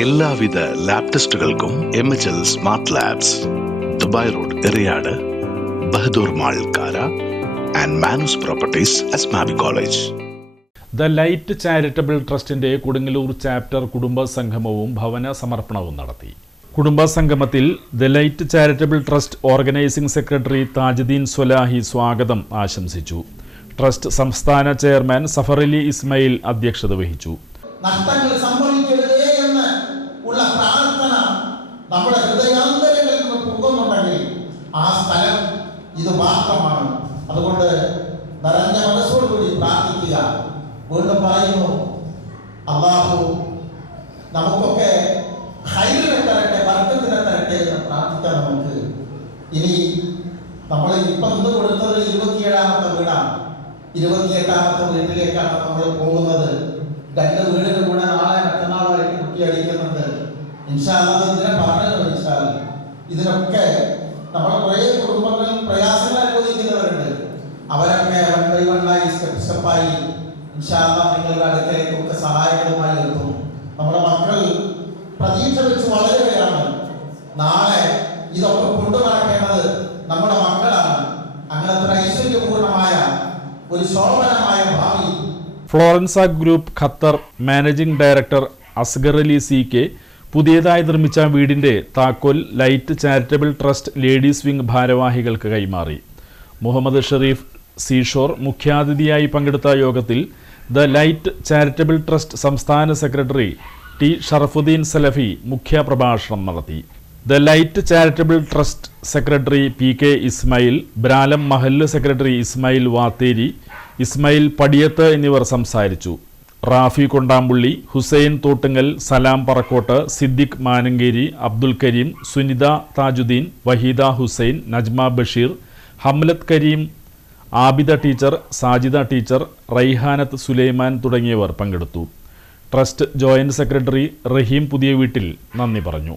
എല്ലാവിധ ലാബ് ടെസ്റ്റുകൾക്കും MHL smart labs, Dubai road, Eriyad, Bahadur mall, Kara and Manoos properties, Asmabi college. The light charitable ട്രസ്റ്റിന്റെ Kodungallur chapter കുടുംബ സംഗമവും ഭവന സമർപ്പണവും നടത്തി. കുടുംബ സംഗമത്തിൽ the light charitable trust organising secretary Thajudheen Swalahi സ്വാഗതം ആശംസിച്ചു. ട്രസ്റ്റ് സംസ്ഥാന ചെയർമാൻ സഫറലി ഇസ്മായിൽ അധ്യക്ഷത വഹിച്ചു. നഷ്ടങ്ങൾ സംഭവിക്കരുതേ എന്ന് ഉള്ള പ്രാർത്ഥന നമ്മുടെ ഹൃദയാന്തരങ്ങളിൽ നിന്ന് പൊങ്ങുന്നുണ്ടെങ്കിൽ ആ സ്ഥലം ഇത് മാത്രമാണ്. അതുകൊണ്ട് നിറഞ്ഞ മനസ്സോടുകൂടി പ്രാർത്ഥിക്കുക. വീണ്ടും പറയുന്നു, അല്ലാഹു നമുക്കൊക്കെ ഹൈറിനെ തരട്ടെ, ബർക്കത്തിനെ തരട്ടെ എന്ന് പ്രാർത്ഥിക്കാം. നമുക്ക് ഇനി നമ്മൾ ഇപ്പം ഇന്ന് കൊടുത്തത് 27ാമത്തെ വീടാണ്. 28ാമത്തെ വീട്ടിലേക്കാണ് നമ്മൾ പോകുന്നത്. 2 വീടിന് കൂടെ നാളെ മറ്റന്നാളായിട്ട് കുട്ടി അടിക്കുന്നുണ്ട്. ഇൻഷാ അല്ലാഹ് ഇതിനെ പറഞ്ഞല്ലോ. ഇൻഷാ അല്ലാഹ് ഇതിനൊക്കെ നമ്മളെ കുറേ കുടുംബങ്ങൾ പ്രയാസങ്ങൾ അനുഭവിക്കുന്നവരുണ്ട്. അവരൊക്കെ വൺ സ്റ്റെപ്പായി ഇൻഷാ അല്ലാഹ് നിങ്ങളുടെ അടുക്കലേക്കൊക്കെ സഹായകരമായി എത്തും. നമ്മുടെ മക്കൾ പ്രതീക്ഷ വെച്ച് വളരുകയാണ്. നാളെ ഇതൊക്കെ കൊണ്ടു നടക്കേണ്ടത് നമ്മുടെ മക്കളാണ്. അങ്ങനത്തെ ഐശ്വര്യപൂർണമായ ഒരു ശോഭനമായ ഭാവി. Florence group Qatar managing director Asgar Ali CK പുതിയതായി നിർമ്മിച്ച വീടിന്റെ താക്കോൽ light charitable trust ladies wing ഭാരവാഹികൾക്ക് കൈമാറി. മുഹമ്മദ് ഷെരീഫ് സീഷോർ മുഖ്യാതിഥിയായി പങ്കെടുത്ത യോഗത്തിൽ ദ ലൈറ്റ് ചാരിറ്റബിൾ ട്രസ്റ്റ് സംസ്ഥാന സെക്രട്ടറി T ഷറഫുദ്ദീൻ സലഫി മുഖ്യപ്രഭാഷണം നടത്തി. The light charitable trust secretary PK Ismail, Bralam മഹല്ല് സെക്രട്ടറി ഇസ്മായിൽ വാത്തേരി, ഇസ്മായിൽ പടിയത്ത് എന്നിവർ സംസാരിച്ചു. റാഫി കൊണ്ടാമ്പുള്ളി, ഹുസൈൻ തോട്ടുങ്ങൽ, സലാം പറക്കോട്ട്, സിദ്ദിഖ് മാനങ്കേരി, അബ്ദുൽ കരീം, സുനിത താജുദ്ദീൻ, വഹീദ ഹുസൈൻ, നജ്മ ബഷീർ, ഹംലത്ത് കരീം, ആബിദ ടീച്ചർ, സാജിദ ടീച്ചർ, റൈഹാനത്ത് സുലൈമാൻ തുടങ്ങിയവർ പങ്കെടുത്തു. ട്രസ്റ്റ് ജോയിന്റ് സെക്രട്ടറി റഹീം പുതിയ വീട്ടിൽ നന്ദി പറഞ്ഞു.